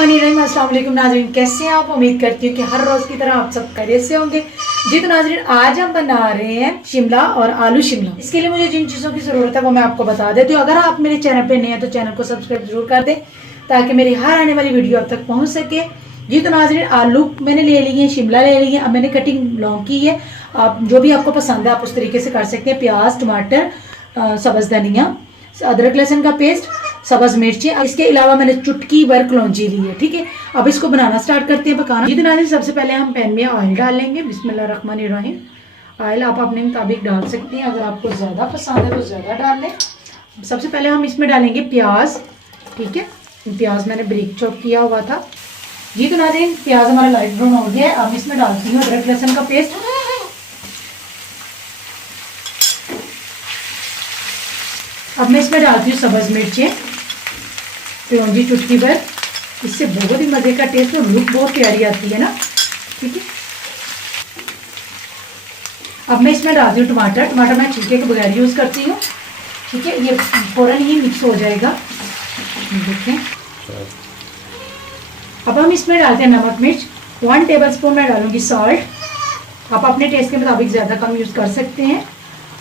अस्सलाम नाजरीन। कैसे हैं आप? उम्मीद करती हूँ कि हर रोज़ की तरह आप सब खैरियत से होंगे। जी तो नाजरीन, आज हम बना रहे हैं शिमला और आलू शिमला। इसके लिए मुझे जिन चीज़ों की ज़रूरत है वो मैं आपको बता देती हूँ। अगर आप मेरे चैनल पे नए हैं तो चैनल को सब्सक्राइब ज़रूर कर दें, ताकि मेरी हर आने वाली वीडियो आप तक पहुँच सके। जी तो नाजरीन, आलू मैंने ले लिए हैं, शिमला ले ली है। अब मैंने कटिंग लॉन्ग की है। आप जो भी आपको पसंद है, आप उस तरीके से कर सकते हैं। प्याज, टमाटर सब्ज़ धनिया, अदरक, लहसुन का पेस्ट सब्ज मिर्ची। इसके अलावा मैंने चुटकी भर कलौंजी ली है, ठीक है? अब इसको बनाना स्टार्ट करते हैं पकाना। जी नाज़रीन सबसे पहले हम पैन में ऑयल डाल लेंगे। बिस्मिल्लाहिर्रहमानिर्रहीम ऑयल आप अपने मुताबिक डाल सकते हैं। अगर आपको ज़्यादा पसंद है तो ज़्यादा डाल लें। सबसे पहले हम इसमें डालेंगे प्याज, ठीक है? प्याज मैंने ब्रिक चॉप किया हुआ था। ये तो नाज़रीन प्याज हमारा लाइट ब्राउन हो गया है। अब इसमें डालती हूँ अदरक, लहसुन का पेस्ट अब मैं इसमें डालती हूँ सब्ज मिर्चें। कलौजी चुटकी भर। इससे बहुत ही मज़े का टेस्ट और लुक बहुत प्यारी आती है ना। ठीक है? अब मैं इसमें डालती हूँ टमाटर टमाटर मैं छिलके के बगैर यूज़ करती हूँ। ठीक है? ये फ़ौरन ही मिक्स हो जाएगा। देखें। अब हम इसमें डालते हैं नमक मिर्च। वन टेबल स्पून मैं डालूँगी सॉल्ट आप अपने टेस्ट के मुताबिक ज़्यादा कम यूज़ कर सकते हैं।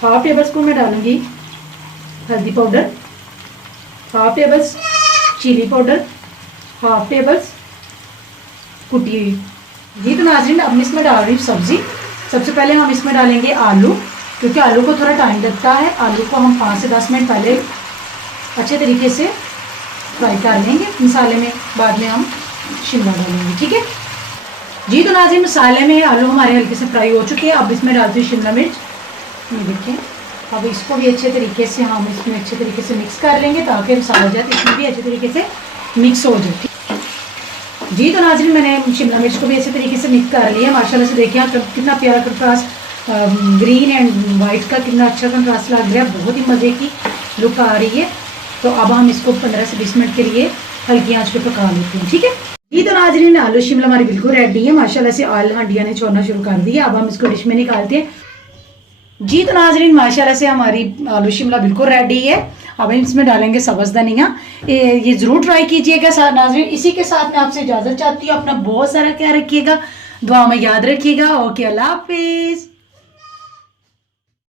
हाफ़ टेबल स्पून मैं डालूँगी हल्दी powder half table chilli powder half table कुटी हुई। जी तो नाजरीन, अब इसमें डाल रही सब्ज़ी। सबसे पहले हम इसमें डालेंगे आलू, क्योंकि आलू को थोड़ा टाइम लगता है। आलू को हम पाँच से दस मिनट पहले अच्छे तरीके से फ्राई कर लेंगे। मसाले में बाद में हम शिमला डालेंगे, ठीक है? जी तो नाजिन मसाले में आलू हमारे हल्के से फ्राई हो चुके हैं। अब इसमें डालती हूँ शिमला मिर्च। ये देखिए। अब इसको भी अच्छे तरीके से हम इसमें अच्छे तरीके से मिक्स कर लेंगे ताकि मसाला जाए इसमें भी अच्छे तरीके से मिक्स हो जाए जी तो नाजरीन, मैंने शिमला मिर्च को भी अच्छे तरीके से मिक्स कर लिया। माशाल्लाह से देखिए, आप कितना प्यारा कंट्रास्ट ग्रीन एंड वाइट का कितना अच्छा कंट्रास्ट लग रहा है। बहुत ही मज़े की लुक आ रही है। तो अब हम इसको 15 से 20 मिनट के लिए हल्की आँच पे पका लेते हैं, ठीक है? जी तो नाजरीन, आलू शिमला हमारी बिल्कुल रेडी है। माशाल्लाह से ऑयल हंडिया ने छोड़ना शुरू कर दिया। अब हम इसको डिश में निकालते हैं। जी तो नाजरीन माशाल्लाह से हमारी आलू शिमला बिल्कुल रेडी है। अब इसमें डालेंगे सब्ज़ धनिया। ये ज़रूर ट्राई कीजिएगा नाजरीन। इसी के साथ मैं आपसे इजाज़त चाहती हूँ। अपना बहुत सारा ख्याल रखिएगा। दुआ में याद रखिएगा। ओके, अल्लाह हाफिज़।